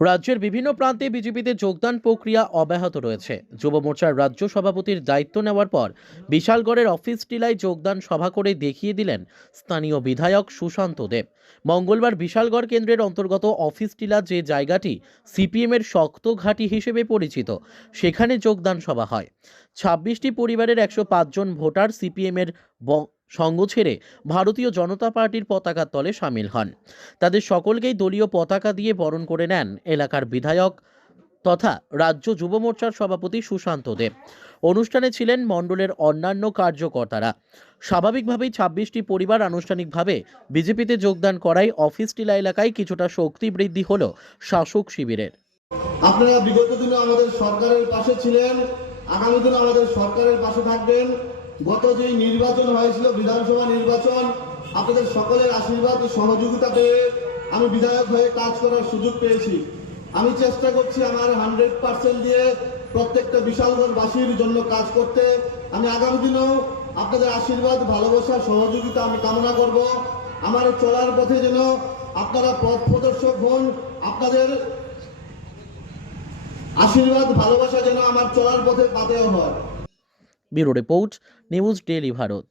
রাজ্যের বিভিন্ন প্রান্তে বিজেপিতে যোগদান প্রক্রিয়া অব্যাহত রয়েছে। যুব মোর্চার রাজ্য সভাপতির দায়িত্ব নেওয়ার পর বিশালগড়ের অফিস টিলায় যোগদান সভা করে দেখিয়ে দিলেন স্থানীয় বিধায়ক সুশান্ত দেব। মঙ্গলবার বিশালগড় কেন্দ্রের অন্তর্গত অফিস টিলা, যে জায়গাটি সিপিএমের শক্ত ঘাঁটি হিসেবে পরিচিত, সেখানে যোগদান সভা হয়। ২৬টি পরিবারের ১০৫ জন ভোটার সিপিএমের সঙ্গ ছেড়ে ভারতীয় জনতা পার্টির পতাকার তলে সামিল হন। তাদের সকলকেই দলীয় পতাকা দিয়ে বরণ করে নেন এলাকার বিধায়ক তথা রাজ্য যুব মোর্চার সভাপতি সুশান্ত দেব। অনুষ্ঠানে ছিলেন মণ্ডলের অন্যান্য কার্যকর্তারা। স্বাভাবিকভাবেই ২৬টি পরিবার আনুষ্ঠানিকভাবে বিজেপিতে যোগদান করায় অফিস টিলা এলাকায় কিছুটা শক্তি বৃদ্ধি হলো শাসক শিবিরের। আপনারা বিগত দিনে আমাদের সরকারের পাশে ছিলেন, আগামী দিনে আমাদের সরকারের পাশে থাকবেন। গত যে নির্বাচন হয়েছিল, বিধানসভা নির্বাচন, আপনাদের সকলের আশীর্বাদ ও সহযোগিতা পেয়ে আমি বিধায়ক হয়ে কাজ করার সুযোগ পেয়েছি। আমি চেষ্টা করছি আমার 100% দিয়ে প্রত্যেকটা বিশালগড়বাসীর জন্য কাজ করতে। আমি আগামী দিনেও আপনাদের আশীর্বাদ, ভালোবাসা, সহযোগিতা আমি কামনা করব। আমার চলার পথে যেন আপনারা পথ প্রদর্শক হন, আপনাদের আশীর্বাদ, ভালোবাসা যেন আমার চলার পথে পাতেও হয়। Bureau report, news daily Bharat.